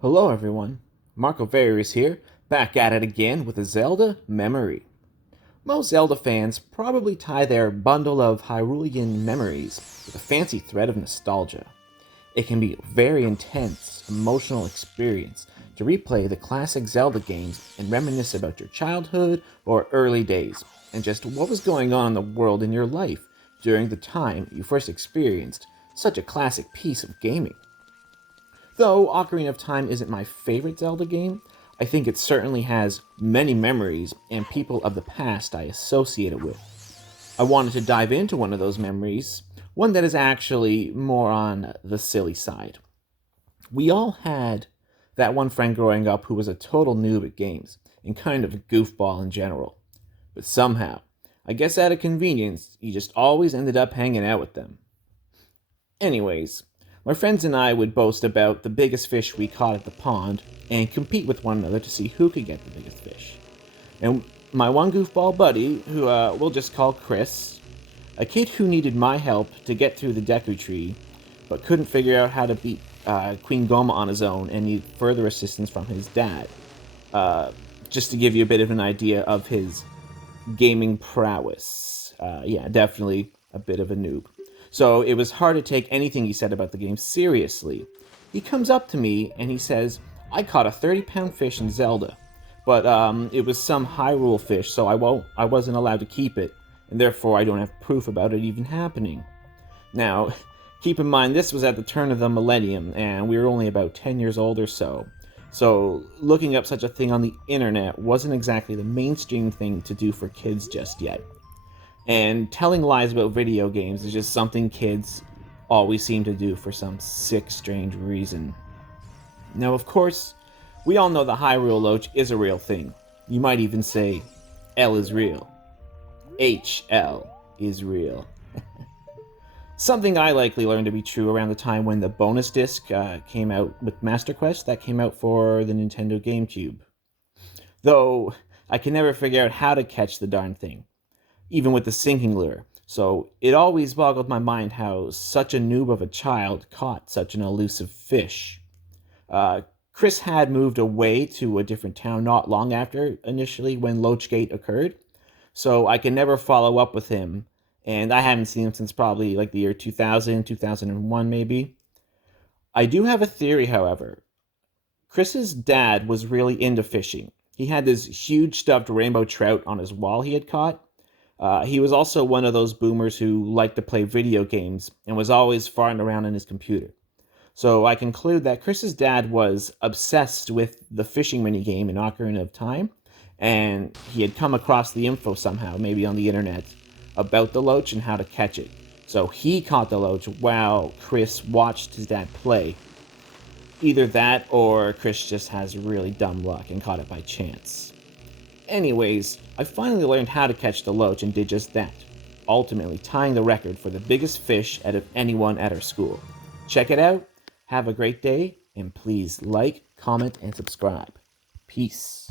Hello everyone, Marco Various here, back at it again with a Zelda memory. Most Zelda fans probably tie their bundle of Hyrulean memories with a fancy thread of nostalgia. It can be a very intense, emotional experience to replay the classic Zelda games and reminisce about your childhood or early days, and just what was going on in the world in your life during the time you first experienced such a classic piece of gaming. Though Ocarina of Time isn't my favorite Zelda game, I think it certainly has many memories and people of the past I associate it with. I wanted to dive into one of those memories, one that is actually more on the silly side. We all had that one friend growing up who was a total noob at games and kind of a goofball in general. But somehow, I guess out of convenience, you just always ended up hanging out with them. Anyways, my friends and I would boast about the biggest fish we caught at the pond and compete with one another to see who could get the biggest fish. And my one goofball buddy, who we'll just call Chris, a kid who needed my help to get through the Deku Tree, but couldn't figure out how to beat Queen Goma on his own and needed further assistance from his dad. Just to give you a bit of an idea of his gaming prowess. Yeah, definitely a bit of a noob. So it was hard to take anything he said about the game seriously. He comes up to me and he says, I caught a 30-pound fish in Zelda, but it was some Hyrule fish, so I wasn't allowed to keep it, and therefore I don't have proof about it even happening. Now, keep in mind this was at the turn of the millennium, and we were only about 10 years old or so. So looking up such a thing on the internet wasn't exactly the mainstream thing to do for kids just yet. And telling lies about video games is just something kids always seem to do for some sick, strange reason. Now, of course, we all know the Hyrule Loach is a real thing. You might even say, L is real. HL is real. Something I likely learned to be true around the time when the bonus disc came out with Master Quest that came out for the Nintendo GameCube. Though, I can never figure out how to catch the darn thing, even with the sinking lure. So it always boggled my mind how such a noob of a child caught such an elusive fish. Chris had moved away to a different town not long after initially when Loachgate occurred, so I can never follow up with him, and I haven't seen him since probably like the year 2000, 2001 maybe. I do have a theory, however. Chris's dad was really into fishing. He had this huge stuffed rainbow trout on his wall he had caught. He was also one of those boomers who liked to play video games and was always farting around on his computer. So I conclude that Chris's dad was obsessed with the fishing minigame in Ocarina of Time, and he had come across the info somehow, maybe on the internet, about the Loach and how to catch it. So he caught the Loach while Chris watched his dad play. Either that or Chris just has really dumb luck and caught it by chance. Anyways, I finally learned how to catch the Loach and did just that, ultimately tying the record for the biggest fish out of anyone at our school. Check it out, have a great day, and please like, comment, and subscribe. Peace.